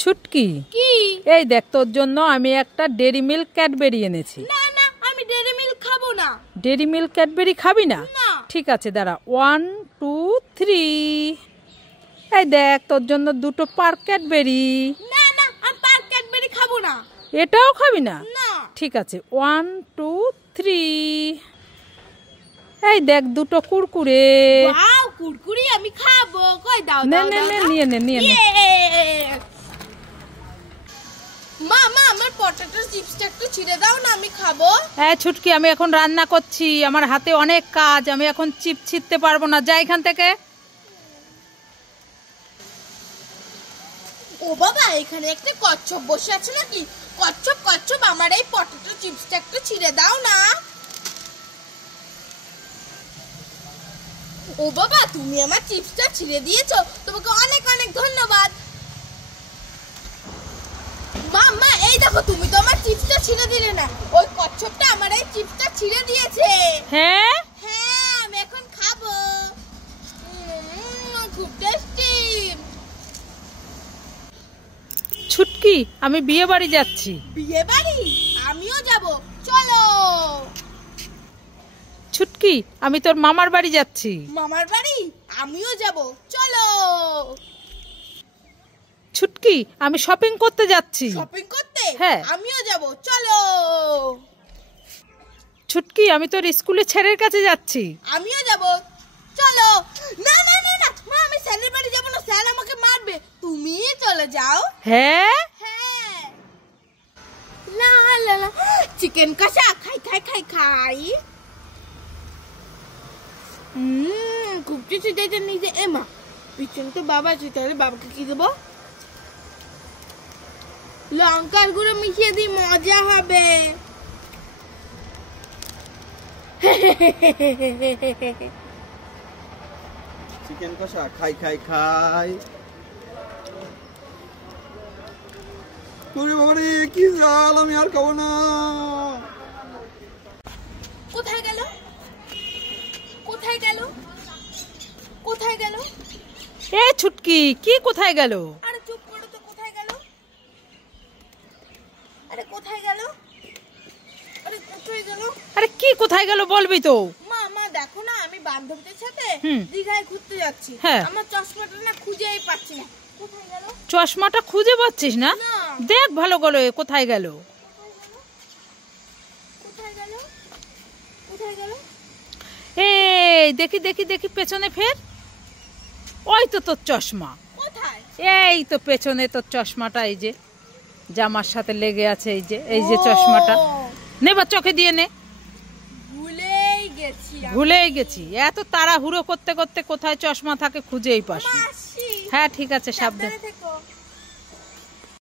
ছুটকি কি? এই দেখ তোর জন্য আমি একটা ডেরি মিল্ক ক্যাডবেরি এনেছি। না না, আমি ডেরি মিল্ক খাবো না। ডেরি মিল্ক ক্যাডবেরি খাবি না? না। ঠিক আছে দাঁড়া, 1 2 3। এই দেখ তোর জন্য দুটো পার্ক ক্যাডবেরি। না না, আমি পার্ক ক্যাডবেরি খাবো না। এটাও খাবি না? না। ঠিক আছে 1 2 3। এই দেখ দুটো কুরকুরে। ওয়াও, কুরকুরি আমি খাবো। কই দাও নে দাও নে দাও। নে, নিয়ে নে নিয়ে নে। মা মা, আমার পটেটো চিপসটা একটু ছিঁড়ে দাও না, আমি খাবো। হ্যাঁ ছুটকি, আমি এখন রান্না করছি, আমার হাতে অনেক কাজ, আমি এখন চিপ ছিঁড়তে পারবো না, যা এখান থেকে। ও বাবা, এখানে একটা কচ্ছপ বসে আছে নাকি? কচ্ছপ কচ্ছপ, আমার এই পটেটো চিপসটা একটু ছিঁড়ে দাও না। ও বাবা, তুমি আমার চিপসটা ছিঁড়ে দিয়েছো, তোমাকে অনেক অনেক ধন্যবাদ। মা মা, এই দেখো, তুমি তো আমার চিপসটা ছিঁড়ে দিলে না, ওই কচ্ছপটা আমার এই চিপসটা ছিঁড়ে দিয়েছে। হ্যাঁ হ্যাঁ, আমি এখন খাবো। খুব টেস্টি। ছুটকি, আমি বিয়ে বাড়ি যাচ্ছি। বিয়ে বাড়ি? আমিও যাব, চলো। ছুটকি, আমি তোর মামার বাড়ি যাচ্ছি। মামার বাড়ি? আমিও যাব, চলো। ছুটকি, আমি শপিং করতে যাচ্ছি। শপিং করতে? হ্যাঁ। আমিও যাব, চলো। ছুটকি, আমি তোর স্কুলে ছেলের কাছে যাচ্ছি। আমিও যাব, চলো। না না না না, মা, আমি স্যারের বাড়ি যাব না, স্যার আমাকে মারবে, তুমি চলে যাও। হ্যাঁ হ্যাঁ। লা লা লা, চিকেন কষা খাই খাই খাই খাই। খুব কিছু দিতে নিজে। এ মা, পিছনে তো বাবা আছে, তাহলে বাবাকে কি দেবো? লঙ্কার গুঁড়ো মিশিয়ে দিই, মজা হবে। চিকেন কষা খাই খাই খাই। ওরে বাবা রে, কি জাল, আমি আর খাবো না। কোথায় গেল? কোথায় গেল? কোথায় গেল? এ ছুটকি, কি কোথায় গেল? আরে চুপ করো তো, কোথায় গেল? আরে কোথায় গেল? আরে কোথায় গেল? আরে কি কোথায় গেল বলবি তো। মা মা, দেখো না, আমি বান্ধবীদের সাথে হুম। দীঘায় ঘুরতে যাচ্ছি। হ্যাঁ। আমার চশমাটা না খুঁজেই পাচ্ছি না, কোথায় গেল? চশমাটা খুঁজে পাচ্ছিস না? না। দেখ ভালো করে কোথায় গেল। কোথায় গেল? কোথায় গেল? এই দেখি দেখি দেখি, পেছনে ফের। ওই তো তোর চশমা। কোথায়? এই তো পেছনে তোর চশমাটা, এই যে জামার সাথে লেগে আছে, এই যে এই যে চশমাটা। ও, নে বা চোখে দিয়ে নে। ভুলেই গেছি আমি। ভুলেই গেছি, এত তাড়াহুড়ো করতে করতে কোথায় চশমা থাকে খুঁজেই পাস না। মাসি, হ্যাঁ ঠিক আছে, সাবধানে। সাবধানে থেকো।